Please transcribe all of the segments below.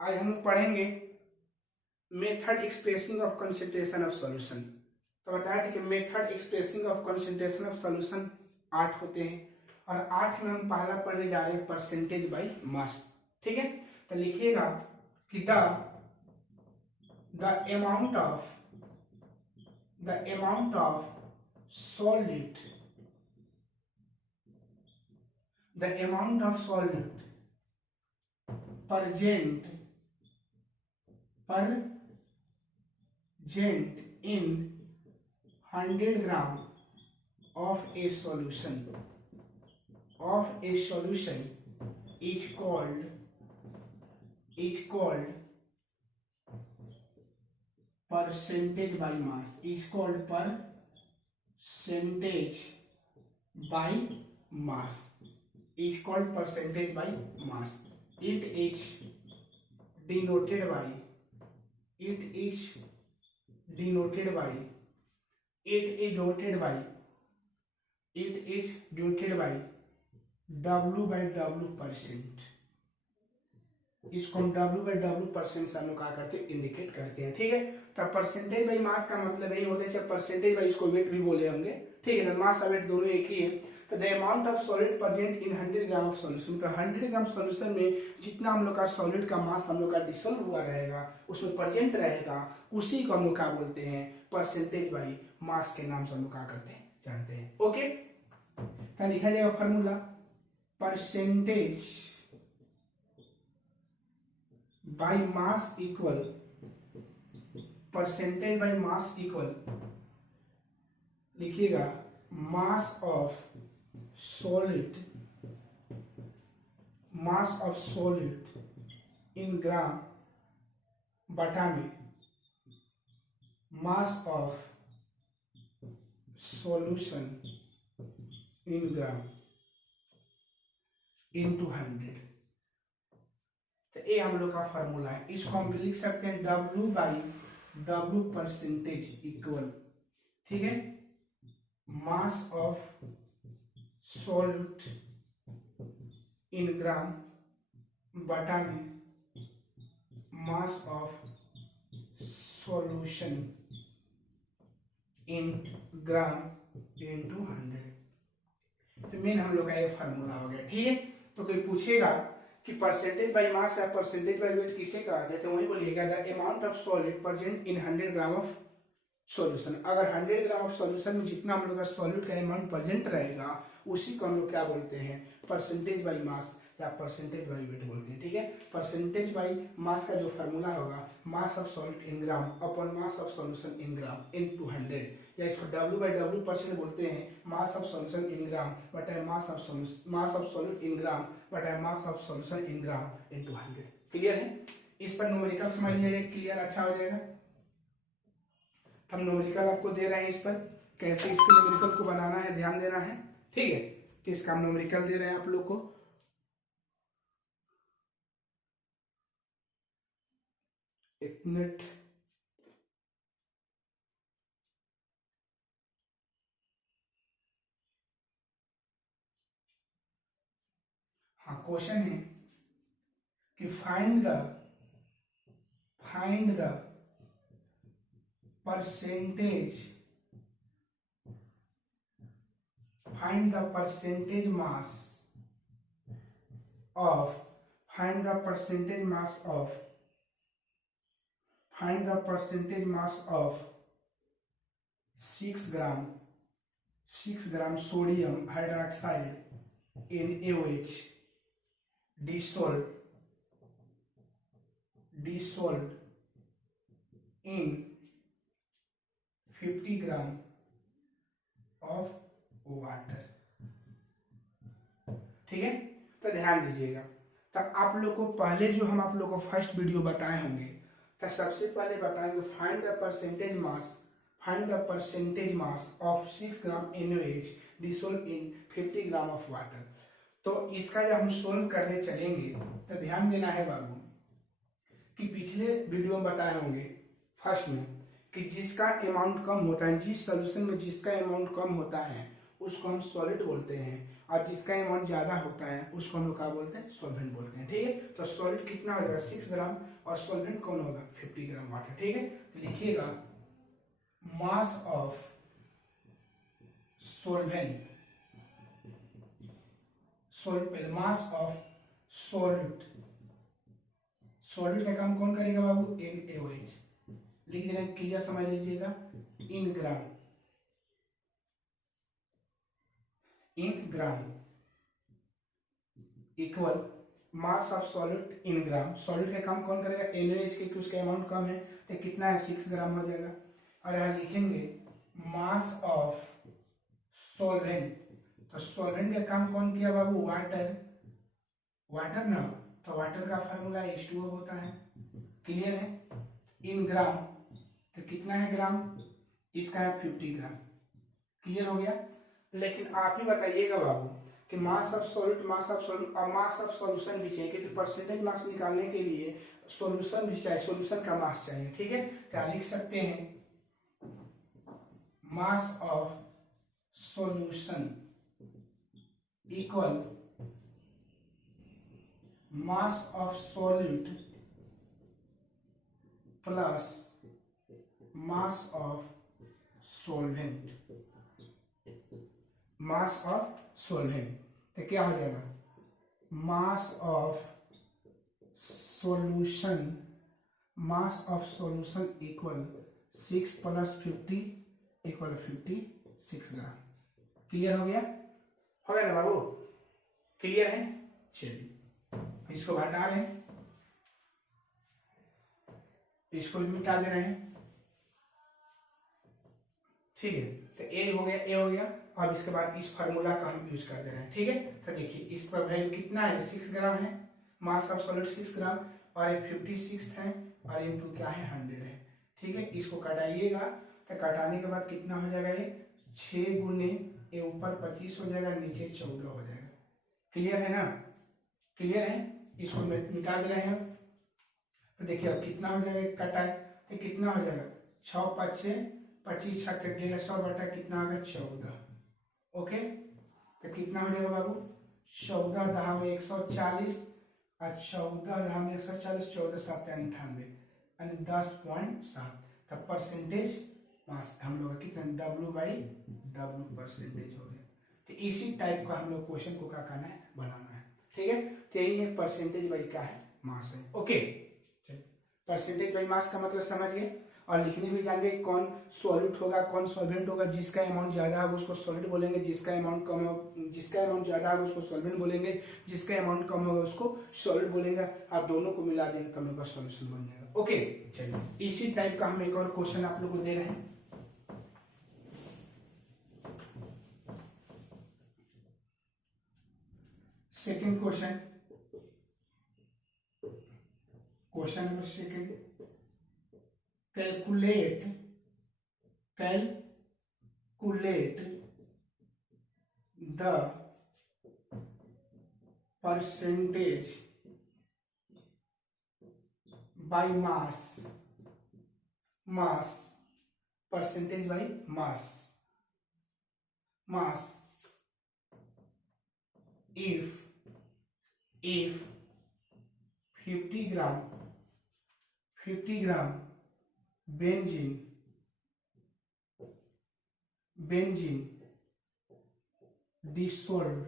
आज हम लोग पढ़ेंगे method expressing of concentration of solution. तो बताया था कि method expressing of concentration of solution 8 होते हैं और 8 में हम पहला पढ़ने जा रहे हैं परसेंटेज बाय मास। ठीक है, तो लिखिएगा कि the amount of solute present in 100 gram of a solution is called percentage by mass, is called percentage by mass, is called percentage by mass. It is denoted by W by W percent. इसको हम W by W percent से हम लोग क्या करते हैं, indicate करते हैं। ठीक है, तो परसेंटेज बाई मास का मतलब यही होता है, परसेंटेज बाई इसको वेट भी बोले होंगे। ठीक है ना, मास और वेट दोनों एक ही है। तो the amount of solid present in 100 gram of solution, तो 100 ग्राम सॉल्यूशन में जितना हम लोग का सॉलिड का मास हम लोग का डिसॉल्व हुआ रहेगा, उसमें प्रेजेंट रहेगा, उसी को हम लोग क्या बोलते हैं, परसेंटेज बाई मास के नाम से हम लोग क्या करते हैं, जानते हैं। ओके, तो लिखा जाएगा formula percentage by mass equal लिखिएगा मास ऑफ सॉलिड इन ग्राम बटा में मास of solution in gram into 100। तो ये हम लोग का फॉर्मूला है। इसको हम लिख सकते हैं W by W percentage equal, ठीक है, मास ऑफ सॉल्यूट इन ग्राम बटा में मास of solution in gram into 100। तो मेन हम लोग का ये फार्मूला हो गया। ठीक है, तो कोई पूछेगा कि परसेंटेज बाय मास या परसेंटेज बाय वेट किसे कहा जाता है, तो वही बोलिएगा the amount of solid present in 100 gram of solution. अगर 100 ग्राम ऑफ सॉल्यूशन में जितना हम लोग का सॉल्यूट का अमाउंट प्रेजेंट रहेगा, उसी को हम लोग क्या बोलते हैं, परसेंटेज बाय मास या परसेंटेज बाय वेट बोलते हैं। ठीक है, परसेंटेज बाय मास का जो फार्मूला होगा, मास of solute in gram upon mass of solution in gram into 100, या इसको W बाय W परसेंट बोलते हैं, मास ऑफ सॉल्यूशन इन ग्राम बटा मास ऑफ सॉल्यूट इन ग्राम बटा मास of solution in gram into 100। Clear है? इस पर न्यूमेरिकल समझ लीजिए, क्लियर अच्छा हो जाएगा। हम न्यूमेरिकल आपको दे रहे हैं, इस पर कैसे इसके न्यूमेरिकल को बनाना है, ध्यान देना है। ठीक है, कि इसका हम न्यूमेरिकल दे रहे हैं आप लोग को। एक मिनट, हाँ, क्वेश्चन है कि find the percentage mass of 6 gram sodium hydroxide NaOH dissolved in 50 gram of water. ठीक है, तो ध्यान दीजिएगा। तो आप लोग को पहले जो हम आप लोग को फर्स्ट वीडियो बताए होंगे, तो सबसे पहले बताएंगे find the percentage mass of 6 gram NaOH dissolve in 50 gram of water. तो इसका जब हम सोल्व करने चलेंगे, तो ध्यान देना है बाबू कि पिछले वीडियो में बताए होंगे फर्स्ट में कि जिसका अमाउंट कम होता है, जिस सोल्यूशन में जिसका अमाउंट कम होता है, उसको हम सॉलिड बोलते हैं, और जिसका अमाउंट ज्यादा होता है उसको हम लोग क्या बोलते हैं, सॉल्वेंट बोलते हैं। ठीक है, तो सॉलिड कितना होगा 6 ग्राम और सॉल्वेंट कौन होगा 50 ग्राम वाटर। ठीक है, तो लिखिएगा मास of solvent, mass of solute, solute का काम कौन करेगा बाबू, NaOH लिख दे रहे हैं, क्लियर समझ लीजिएगा, in gram, in gram equal mass of solute in gram. Solute का काम कौन करेगा, NaOH, क्योंकि उसका अमाउंट कम है तो कितना है 6 ग्राम हो जाएगा। और यहाँ लिखेंगे मास ऑफ सॉल्वेंट, तो सॉल्वेंट का काम कौन किया बाबू, वाटर, वाटर ना, तो वाटर का फार्मूला H2O होता है। क्लियर है, इन ग्राम तो कितना है ग्राम, इसका है 50 ग्राम। क्लियर हो गया। लेकिन आप ही बताइएगा बाबू कि मास of solute, mass of solute और मास ऑफ सॉल्यूशन भी चाहिए, क्योंकि परसेंटेज मास निकालने के लिए सॉल्यूशन भी चाहिए, सॉल्यूशन का मास चाहिए। ठीक है, क्या लिख सकते हैं, मास of solution equal mass of solute plus mass of solvent, mass of solvent, तो क्या हो जाएगा, मास of solution, mass of solution equal 6 + 50 equal 56 gram. Clear हो गया, हो गया ना बाबू, क्लियर है। चलिए इसको हटा रहे हैं, इसको भी मिटा दे रहे हैं। ठीक है, तो ए हो गया, ए हो गया। अब इसके बाद इस फार्मूला का हम यूज कर दे रहे हैं। ठीक है, तो देखिए इस पर वैल्यू कितना है, 6 ग्राम है, मास ऑफ सॉलिड 6 ग्राम और ये 56 है और इनटू क्या है 100 है। ठीक है, इसको कटाइएगा तो कटाने के बाद कितना हो जाएगा, ये 6 गुने ये ऊपर 25 हो जाएगा, नीचे 14 हो जाएगा। क्लियर है ना, क्लियर है। इसको मिटा दे रहे हैं। तो देखिए अब कितना हो जाएगा, कटा है तो कितना हो जाएगा, 6 × 5 = 25, 6 × 150 बटा कितना आ गया 14। ओके, तो कितना हो जाएगा बाबू, 14 × 140 और 14 × 140, 14 × 7 = 98 यानी 10.7। तब परसेंटेज मास हम लोग कितना, W/W परसेंटेज हो गया। तो इसी टाइप का हम लोग क्वेश्चन को क्या करना है, बनाना है। ठीक है, तो यही परसेंटेज बाई क्या है, मास है। ओके, चलिए परसेंटेज बाई मास का मतलब समझ गए और लिखने भी जाएंगे कौन सॉल्यूट होगा कौन सॉल्वेंट होगा। जिसका अमाउंट ज्यादा होगा उसको सॉलिड बोलेंगे, जिसका अमाउंट कम हो, जिसका अमाउंट ज्यादा होगा उसको सॉल्वेंट बोलेंगे, जिसका अमाउंट कम होगा उसको सॉलिड बोलेंगे। आप दोनों को मिला देंगे तो हम लोग का सॉल्यूशन बन जाएगा। ओके, चलिए इसी टाइप का हम एक और क्वेश्चन आप लोग को दे रहे हैं। Second question, question number second, calculate the percentage by mass, percentage by mass if 50 gram benzene dissolved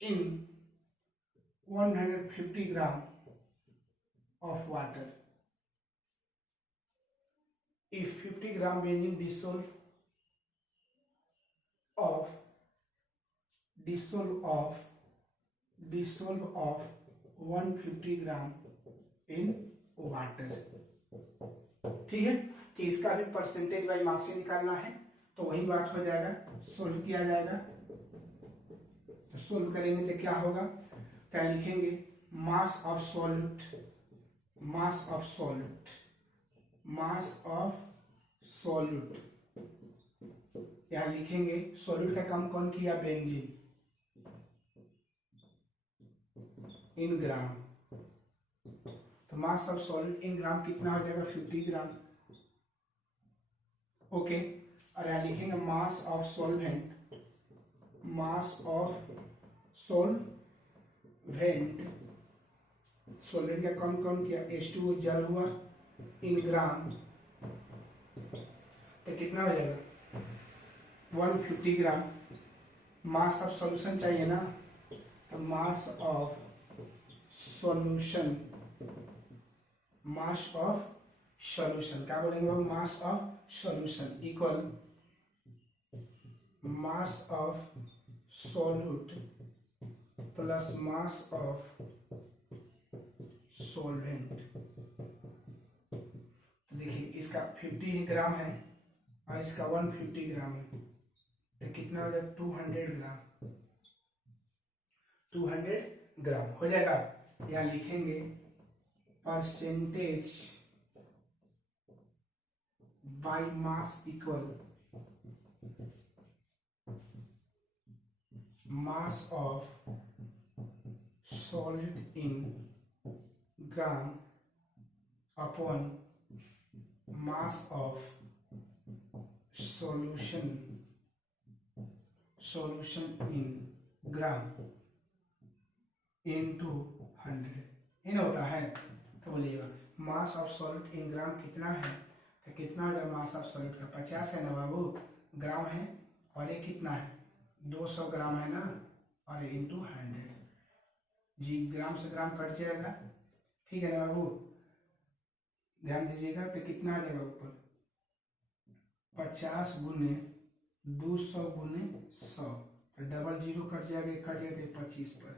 in 150 gram of water. If 50 gram benzene dissolved of 150 gram in water. ठीक है, कि इसका भी परसेंटेज बाई मास से निकालना है। तो वही बात हो जाएगा, सोल्व किया जाएगा। तो सोल्व करेंगे तो क्या होगा, क्या लिखेंगे, मास ऑफ सॉल्यूट यहाँ लिखेंगे। सॉल्यूट का काम कौन किया, बेंजीन, इन ग्राम। तो मास ऑफ सॉलिड इन ग्राम कितना हो जाएगा 50 ग्राम। ओके, और यहाँ लिखेंगे मास of solvent, mass of solvent, solvent का कौन कौन किया, H2O जल हुआ, इन ग्राम, तो कितना हो जाएगा 150 ग्राम। मास ऑफ सॉल्यूशन चाहिए ना, तो mass of solution, mass of solution क्या बोलेंगे बाबू, mass of solution equal mass of solute plus mass of solvent. तो देखिए इसका 50 ग्राम है और इसका 150 ग्राम है, तो कितना हो जाएगा 200 ग्राम, 200 ग्राम हो जाएगा। यहाँ लिखेंगे percentage by mass equal mass of solid in gram upon mass of solution in gram into 100 इन होता है। तो बोलिएगा मास ऑफ सॉलिड इन ग्राम कितना है, तो कितना हो जाएगा मास ऑफ सॉलिड का 50 है ना बाबू, ग्राम है, और ये कितना है 200 ग्राम है ना, और इनटू 100 जी, ग्राम से ग्राम कट जाएगा, ठीक है ना बाबू, ध्यान दीजिएगा। तो कितना आ जाएगा ऊपर 50 गुने 200 गुने 100, तो डबल जीरो कट जाएगा, कट जाएगा 25 पर,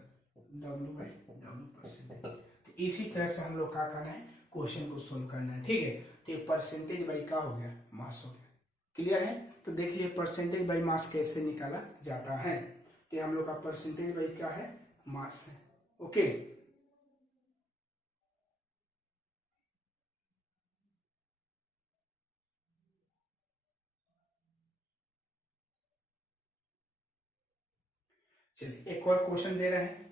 W/W%। तो इसी तरह से हम लोग क्या करना है, क्वेश्चन को सोल्व करना है, ठीक है। तो ये परसेंटेज बाई का हो गया, मास हो गया, क्लियर है। तो देख लिए परसेंटेज बाई मास कैसे निकाला जाता है। तो हम लोग का परसेंटेज बाई क्या है, मास है, ओके। चलिए एक और क्वेश्चन दे रहे हैं,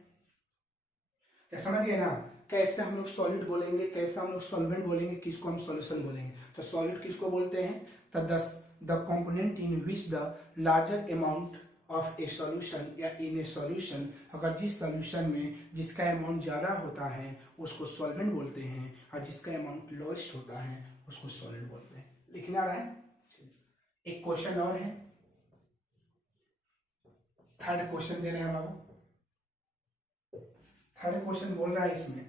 क्या समझ गए ना, कैसे हम लोग सॉलिड बोलेंगे, कैसे हम लोग सॉल्वेंट बोलेंगे, किसको हम सॉल्यूशन बोलेंगे। तो सॉलिड किसको बोलते हैं, तो the component in which the larger amount of A solution या इन ए सॉल्यूशन, अगर जिस सॉल्यूशन में जिसका अमाउंट ज्यादा होता है उसको सॉल्वेंट बोलते हैं, और जिसका अमाउंट लोएस्ट होता है उसको सॉलिड बोलते हैं। लिखना रहा है। एक क्वेश्चन और है, थर्ड क्वेश्चन दे रहे हैं बाबू। थर्ड क्वेश्चन बोल रहा है इसमें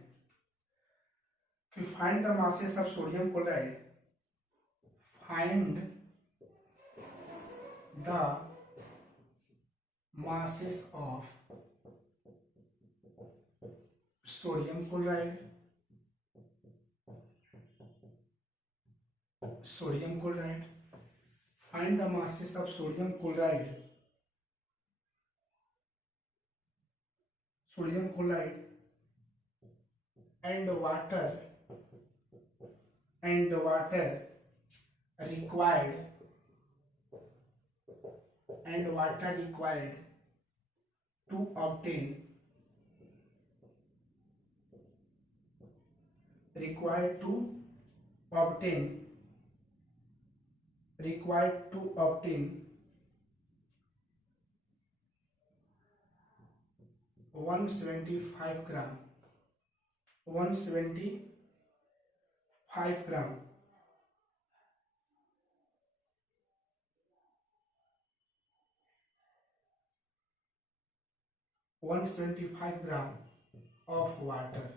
कि find the masses of sodium chloride, find the masses of sodium chloride, find the masses of sodium chloride and water required to obtain required to obtain 175 gram 175 gram of water,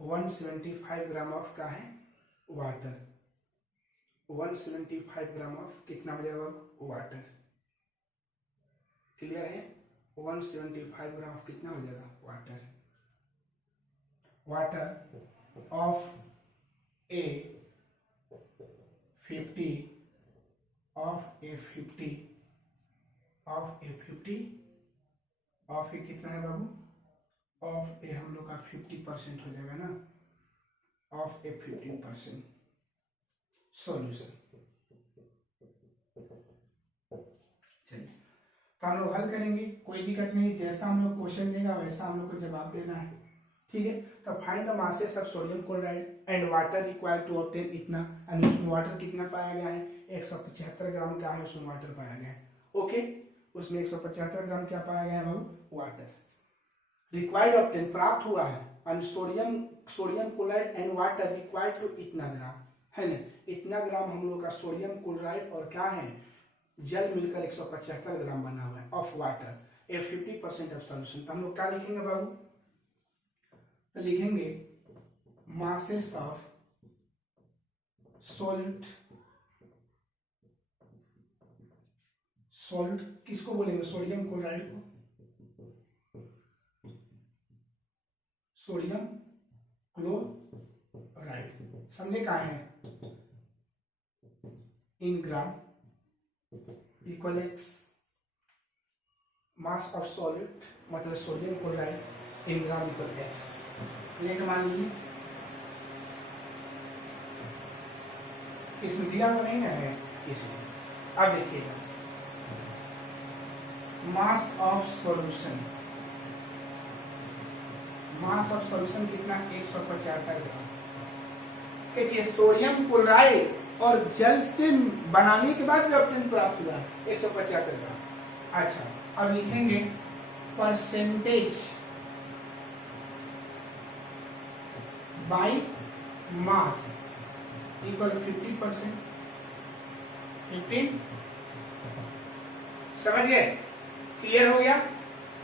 175 gram of का है water, 175 gram of कितना हो जाएगा water, clear है। 175 gram of कितना हो जाएगा water of A 50 of ए कितना है बाबू, ऑफ ए हम लोग का 50% हो जाएगा ना, ऑफ ए 15% सॉल्यूशन। चलिए तो हम लोग हल करेंगे, कोई दिक्कत नहीं, जैसा हम लोग क्वेश्चन देगा वैसा हम लोग को जवाब देना है, ठीक है। तो find the masses of sodium chloride and water required to obtain इतना, एंड उसमें वाटर कितना पाया गया है, 175 ग्राम का है उसमें वाटर पाया गया है। ओके, उसमें 175 ग्राम क्या पाया गया है बाबू, वाटर। रिक्वायर्ड ऑब्टेन प्राप्त हुआ है, and sodium chloride and water required to इतना ग्राम, है ना, इतना ग्राम हम लोग का सोडियम क्लोराइड और क्या है, जल मिलकर 175 ग्राम बना हुआ है of water, A 50% of solution. तो हम लोग क्या लिखेंगे बाबू, तो लिखेंगे मासेस ऑफ सॉल्ट, सॉल्ट किसको बोलेंगे, सोडियम क्लोराइड को, सोडियम क्लोराइड समझे कहा है, in gram equal X, mass of solid मतलब sodium chloride in gram equal X. एक मान लीजिए इसमें दिया हुआ नहीं है, इसमें अब देखिएगा मास of solution, mass of solution कितना, 175 ग्राम। क्योंकि सोडियम क्लोराइड और जल से बनाने के बाद जो ऑप्टेन प्राप्त हुआ 175 ग्राम। अच्छा, अब लिखेंगे परसेंटेज बाई मास इक्वल 50%, 15 समझ गए, क्लियर हो गया।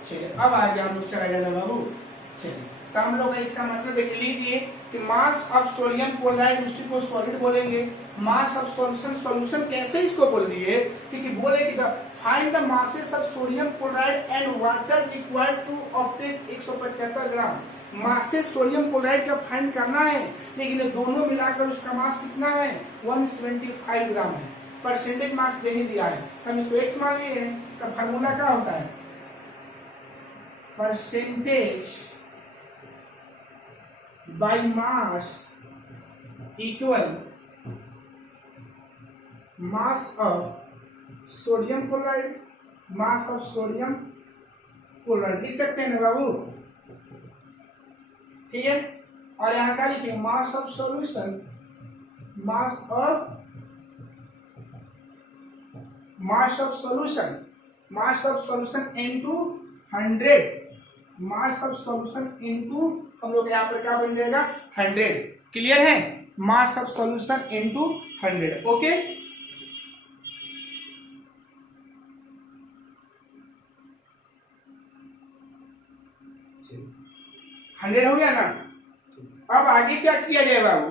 चलिए अब आगे हम लोग चला जाना बाबू। चलिए तो हम लोग इसका मतलब देख लीजिए कि मास ऑफ सोडियम क्लोराइड उसी को सॉलिड बोलेंगे, मास ऑफ सॉल्यूशन, सॉल्यूशन कैसे इसको बोल दिए, क्योंकि बोले कि find the masses of sodium chloride and water required to obtain 175 gram. Masses sodium chloride का फाइंड करना है, लेकिन ये दोनों मिलाकर उसका मास कितना है, 175 ग्राम है। परसेंटेज मास नहीं दिया है, हम इसको एक्स मान लिए हैं, तो फार्मूला क्या होता है, percentage by mass equal mass of sodium chloride, mass of sodium chloride लिख सकते हैं ना बाबू, ठीक है। और यहाँ का लिखिए मास of solution, mass of solution into 100, mass of solution into हम लोग यहाँ पर क्या बन जाएगा 100, क्लियर है, मास of solution into 100। Okay, hundred हो गया ना। अब आगे क्या किया जाए बाबू,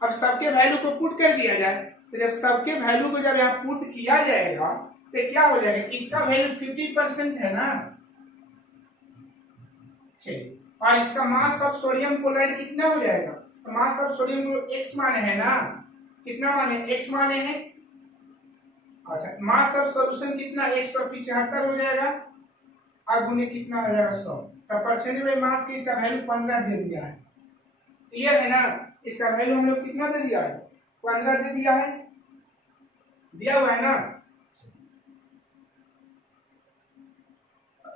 अब सबके वैल्यू को पुट कर दिया जाए, तो जब सबके वैल्यू को जब यहाँ पुट किया जाएगा तो क्या हो जाएगा, इसका वैल्यू 50% है ना, चलिए, और इसका मास ऑफ सोडियम क्लोराइड कितना हो जाएगा, तो mass of sodium chloride x माने है ना, कितना माने, एक्स माने हैं। अच्छा, मास ऑफ सॉल्यूशन कितना, 175 हो जाएगा, और गुने कितना हो जाएगा 100, तो परसेंट में मास की इसका वैल्यू 15 दे दिया है, क्लियर है ना। इसका वैल्यू हम लोग कितना दे दिया है, 15 दे दिया है, दिया हुआ है ना।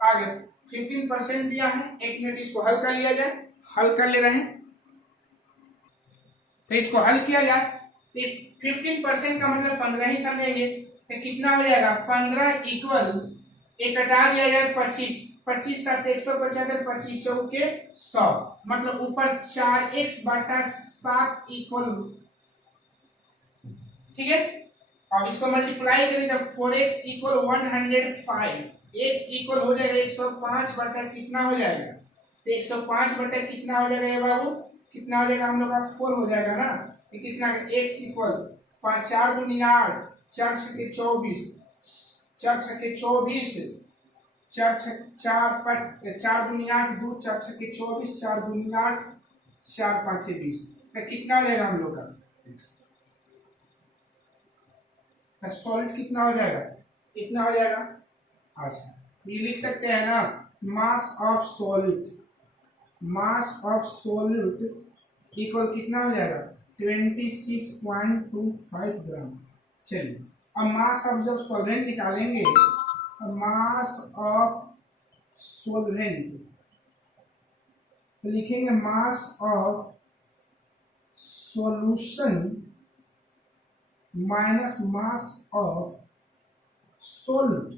आगे 15% दिया है, एक मिनट इसको हल कर लिया जाए, हल कर ले रहे हैं, तो इसको हल किया जाए, तो 15% का मतलब 15 ही समझेंगे, तो कितना हो जाएगा 15 इक्वल, एक हटा दिया जाए 25, 25 7 175, 25 चौके 100, मतलब ऊपर 4x बटा 7 इक्वल, ठीक है। अब इसको मल्टीप्लाई करें जब 4x इक्वल 105, x इक्वल हो जाएगा 105 बटा कितना हो जाएगा, तो 105 बटा कितना हो जाएगा ये बाबू, कितना हो जाएगा हम लोग का 4 हो जाएगा ना, तो कितना x इक्वल 5 4 दूनी 8, 4 छके 24, 4 छके 24, 4 दूनी 8, 2 4 छके 24, 4 दूनी 8, 4 5 20, तो कितना हो जाएगा हम लोग का x, सॉल्ट कितना हो जाएगा, कितना हो जाएगा। अच्छा, ये लिख सकते हैं ना, mass of salt, mass of salt equal कितना हो जाएगा 26.25 ग्राम। चलिए अब मास ऑफ जब सॉल्वेंट निकालेंगे, मास ऑफ सॉल्वेंट, तो लिखेंगे मास of solution minus mass of solute.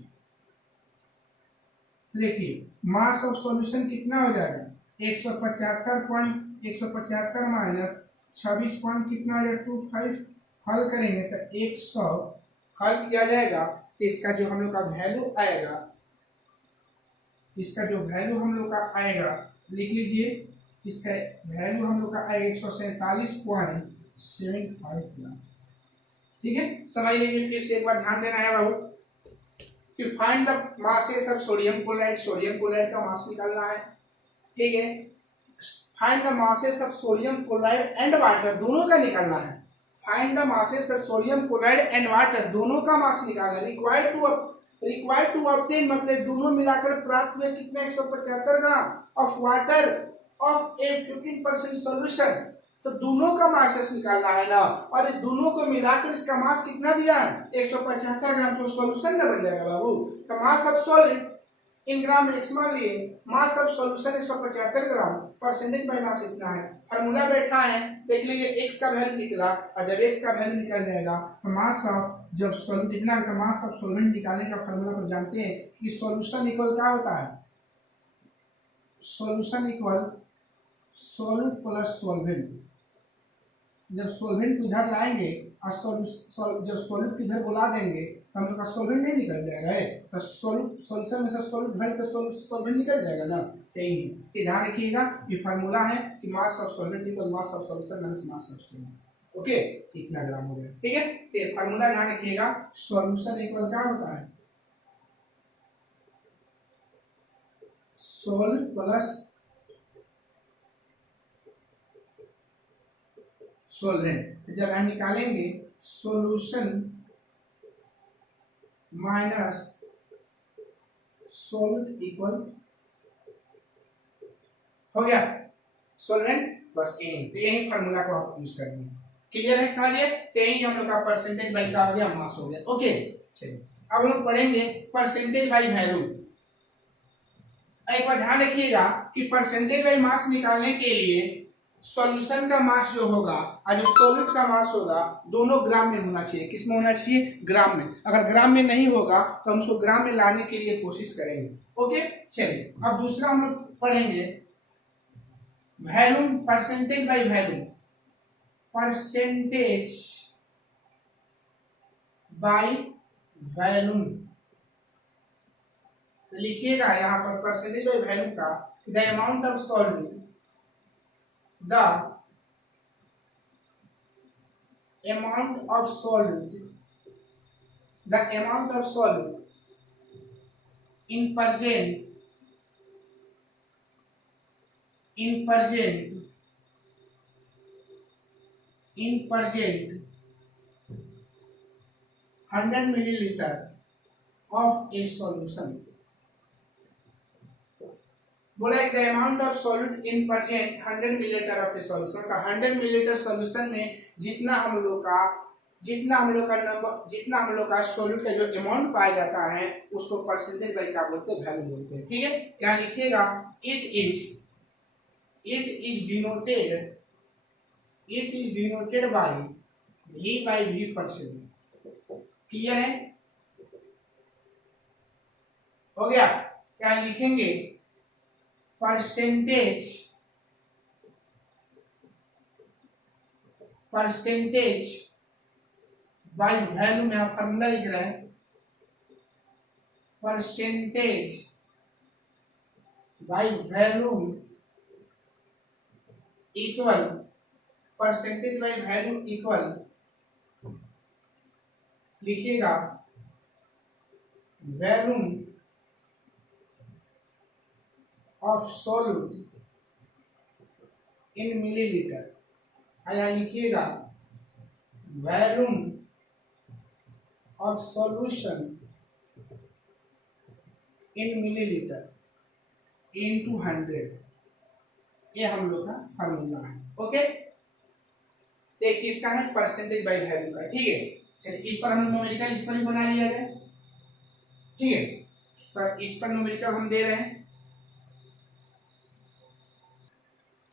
देखिए मास ऑफ सॉल्यूशन कितना हो जाएगा 175 माइनस 26 पॉइंट कितना हो जाएगा 25। हल करेंगे तो 100 हल किया जाएगा तो इसका जो हम लोग का वैल्यू आएगा, इसका जो वैल्यू हम लोग का आएगा लिख लीजिए, इसका वैल्यू हम लोग का आएगा 147.75। ठीक है, समझ लीजिए। फिर से एक बार ध्यान देना है बाबू कि find the masses of sodium chloride का मास निकालना है। ठीक है, find the masses of sodium chloride and water, दोनों का निकालना है। Find the masses of sodium chloride and water, दोनों का मास निकालना है। रिक्वायर्ड टू ऑब्टेन मतलब दोनों मिलाकर प्राप्त हुए कितने 175 gram of water of A 15% solution. तो दोनों का मास निकालना है ना, और दोनों को मिलाकर इसका मास कितना दिया है 175 ग्राम। तो सॉल्यूशन ना बन जाएगा बाबू। तो mass of solid in gram x मान लिए, मास of solution 175 gram, percentage by mass इतना है। फार्मूला बैठा है, देख लीजिए x का वैल्यू निकला, और जब x का वैल्यू निकल जाएगा तो मास ऑफ जब सॉल्यूट इतना का मास ऑफ सॉल्वेंट निकालने का फार्मूला तो जानते हैं कि सॉल्यूशन इक्वल क्या होता है, solution equal solute plus solvent. जब सॉल्वेंट इधर लाएंगे और जब सॉल्यूट इधर बुला देंगे तो हम लोग का सॉल्वेंट नहीं निकल जाएगा है, तो सॉल्यूशन में से सॉल्यूट भर के सॉल्वेंट निकल जाएगा ना। तो ध्यान रखिएगा ये फार्मूला है कि मास of solvent equal mass of solution minus mass of solvent. Okay, कितना ग्राम हो गया। ठीक है, तो ये फार्मूला ध्यान रखिएगा, सॉल्यूशन इक्वल क्या होता है सॉल्यूट प्लस सॉल्वेंट। तो जब हम निकालेंगे सॉल्यूशन माइनस सॉल्यूट इक्वल हो गया सॉल्वेंट बस एन। तो यही फार्मूला को आप यूज करेंगे। क्लियर है, समझिए। तो यही हम लोग का परसेंटेज बाई का हो गया, मास हो गया। ओके, चलिए अब हम लोग पढ़ेंगे परसेंटेज बाई वैल्यू। एक बार ध्यान रखिएगा कि परसेंटेज बाई मास निकालने के लिए सॉल्यूशन का मास जो होगा और जो सॉल्यूट का मास होगा दोनों ग्राम में होना चाहिए। किस में होना चाहिए, ग्राम में। अगर ग्राम में नहीं होगा तो हम उसको ग्राम में लाने के लिए कोशिश करेंगे। ओके, चलिए अब दूसरा हम लोग पढ़ेंगे value, percentage by value. Percentage by value लिखिएगा यहाँ पर परसेंटेज बाय वैल्यू का the amount of solute, the amount of solute, the amount of solute in present 100 milliliter of a solution। बोला the amount of solute in percent 100 millilitre of A solution का 100 millilitre solution में जितना हम लोग का solute का जो amount पाया जाता है उसको परसेंटेज बाय क्या बोलते हैं, वैल्यू बोलते हैं। ठीक है, क्या लिखिएगा it is denoted by v percent. Clear है, हो गया। क्या लिखेंगे परसेंटेज बाय वैल्यू में आप फॉर्मूला लिख रहे हैं, percentage by value equal percentage by value equal लिखिएगा value of solute in millilitre. यहाँ लिखिएगा volume of solution in millilitre into 100। ये हम लोग का फार्मूला है। ओके, तो किसका है, परसेंटेज बाय वैल्यू का। ठीक है, चलिए इस पर हम न्यूमेरिकल इस पर ही बना लिया है। ठीक है, तो इस पर न्यूमेरिकल हम दे रहे हैं।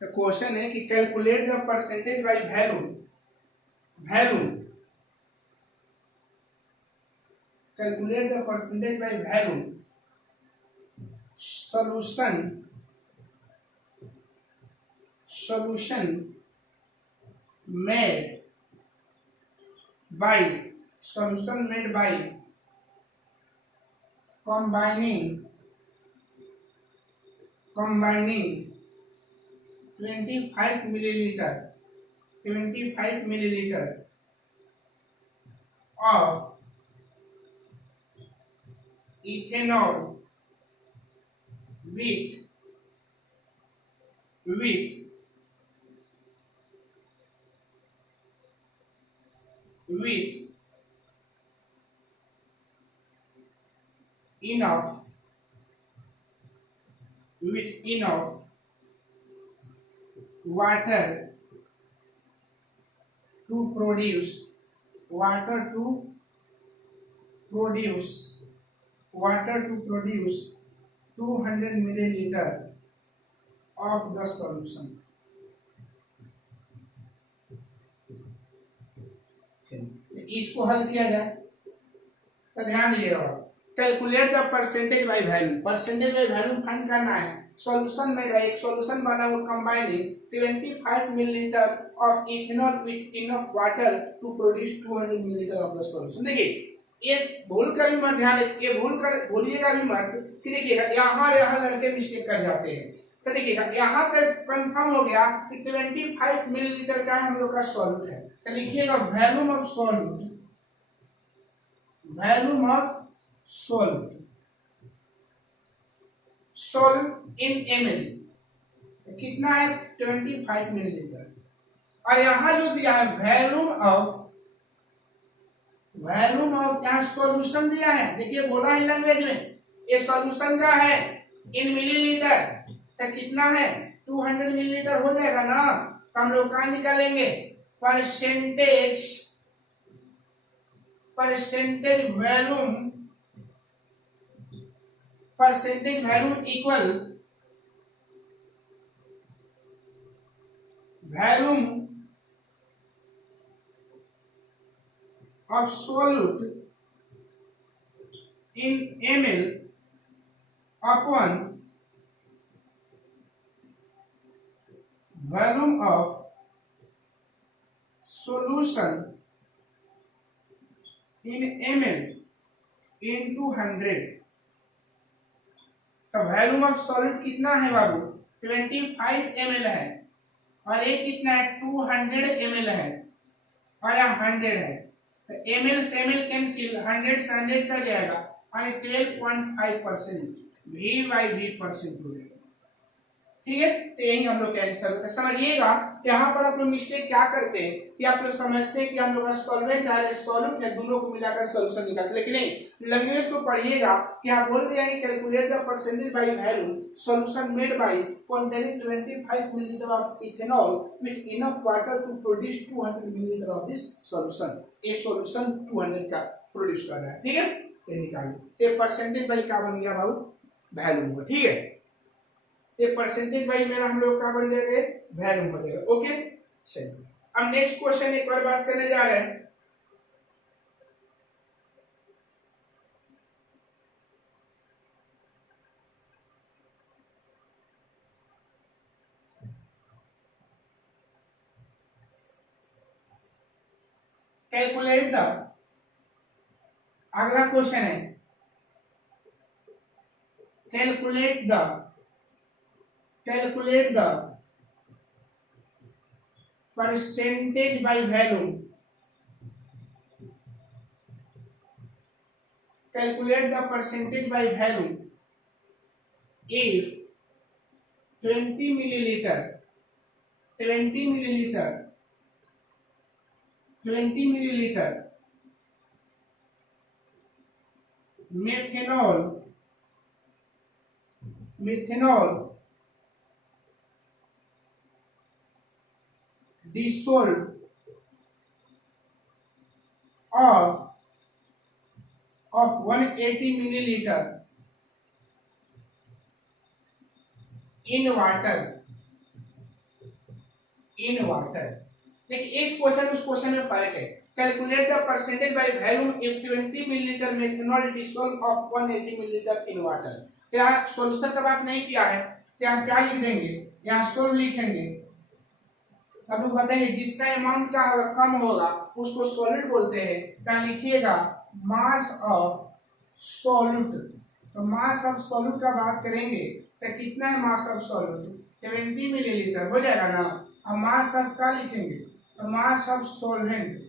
तो क्वेश्चन है कि calculate the percentage by value, calculate the percentage by value solution made by combining 25 milliliter of ethanol with enough water to produce 200 milliliter of the solution। इसको हल किया जाए तो ध्यान दीजिएगा, calculate the percentage by value, percentage by value find करना है। Solution में एक सॉल्यूशन बना हो combining 25 millilitre of ethanol with enough water to produce 200 millilitre of the solution. देखिए ये भूल कर भी मत ध्यान, ये भूलिएगा भी मत कि देखिएगा यहाँ लड़के मिस्टेक कर जाते हैं। तो देखिएगा यहाँ तक कंफर्म हो गया कि 25 मिलीलीटर का हम लोग का सॉल्यूट है, तो लिखिएगा volume of solute in ml कितना है 25 मिलीलीटर। और यहाँ जो दिया है वॉल्यूम ऑफ यहाँ सॉल्यूशन दिया है, देखिए बोला है लैंग्वेज में ये सॉल्यूशन का है इन मिलीलीटर, तो कितना है 200 मिलीलीटर हो जाएगा ना। तो हम लोग कहाँ निकालेंगे percentage volume equal volume of solute in ml upon volume of solution in ml into 100। तो वॉल्यूम ऑफ सॉलिड कितना है बाबू 25 ml है, और ये कितना है 200 ml है, और यहाँ 100 है। तो ml से ml कैंसिल, 100 से 100 कट जाएगा और 12.5% V/V% हो जाएगा। ठीक है, तो यही हम लोग का आंसर होगा। समझिएगा यहाँ पर आप लोग मिस्टेक क्या करते हैं कि आप लोग समझते हैं कि हम लोग का सॉल्वेंट है सॉल्यूट है, दोनों को मिलाकर सॉल्यूशन निकालते, लेकिन नहीं, लैंग्वेज को पढ़िएगा कि आप बोल दिया कि calculate the percentage by value solution made by containing 25 milliliter of ethanol with enough water to produce 200 milliliter of this solution। ये सॉल्यूशन 200 का प्रोड्यूस कर रहा है, ठीक है, ये निकालिए। तो परसेंटेज बाय क्या बन गया बाबू वैल्यू हुआ, ठीक है, ये परसेंटेज बाय मेरा हम लोग का बन जाएगा वैल्यू हो जाएगा। ओके चलिए अब नेक्स्ट क्वेश्चन एक और बात करने जा रहे हैं। कैलकुलेट द, अगला क्वेश्चन है calculate the percentage by value, calculate the percentage by value if 20 milliliter methanol dissolved of 180 milliliter in water in water. देखिए इस क्वेश्चन उस क्वेश्चन में फर्क है। Calculate the percentage by volume if 20 millilitre methanol dissolve of 180 millilitre in water. क्या solution का बात नहीं किया है, क्या हम क्या लिख देंगे, यहाँ सोल्व लिखेंगे। अब लोग बताइए जिसका अमाउंट का कम होगा उसको सॉलिड बोलते हैं। क्या लिखिएगा, मास ऑफ सॉल्यूट। तो मास ऑफ सॉल्यूट का बात करेंगे तो कितना है मास ऑफ सॉल्यूट, 70 मिलीलीटर हो जाएगा ना। अब मास ऑफ क्या लिखेंगे, तो मास ऑफ सॉल्वेंट।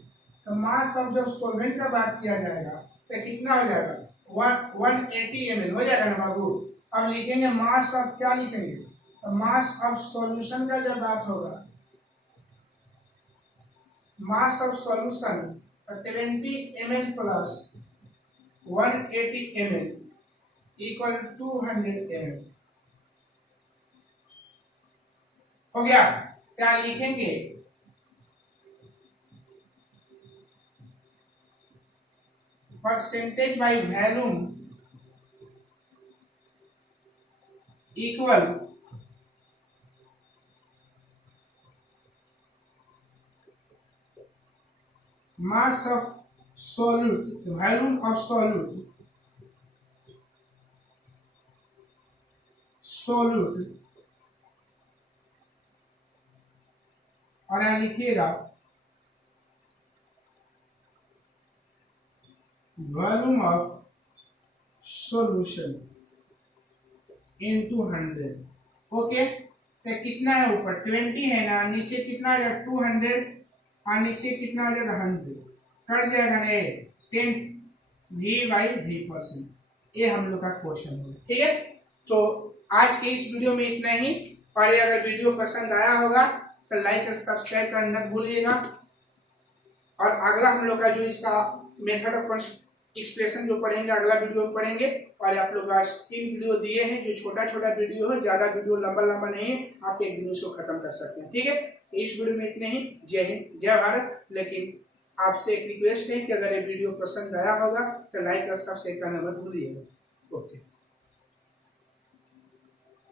तो मास ऑफ जब सॉल्वेंट का बात किया जाएगा तो कितना हो जाएगा, 180 ml हो जाएगा ना बाबू। अब लिखेंगे मास ऑफ क्या लिखेंगे, तो मास ऑफ सॉल्यूशन का जब बात होगा, मास of solution 20 ml plus 180 ml equal 200 ml हो गया। क्या लिखेंगे, percentage by volume equal mass of solute, volume of solute और यहाँ लिखिएगा volume of solution into 100। Okay, तो कितना है, ऊपर 20 है ना, नीचे कितना आ जाएगा 200 और नीचे कितना आ जाएगा 100, कट जाएगा ना 10 V/V%। ये हम लोग का क्वेश्चन है, ठीक है। तो आज के इस वीडियो में इतना ही, और अगर वीडियो पसंद आया होगा तो लाइक और सब्सक्राइब करना मत भूलिएगा। और अगला हम लोग का जो इसका मेथड ऑफ एक्सप्रेशन जो पढ़ेंगे अगला वीडियो में पढ़ेंगे। और आप लोग आज 3 वीडियो दिए हैं, जो छोटा छोटा वीडियो है, ज्यादा वीडियो लंबा लंबा नहीं है, आप एक दिन उसको खत्म कर सकते हैं, ठीक है। तो इस वीडियो में इतने ही। जय हिंद जय भारत। लेकिन आपसे एक रिक्वेस्ट है कि अगर ये वीडियो पसंद आया होगा तो लाइक और सब्सक्राइब करना मत भूलिएगा। ओके।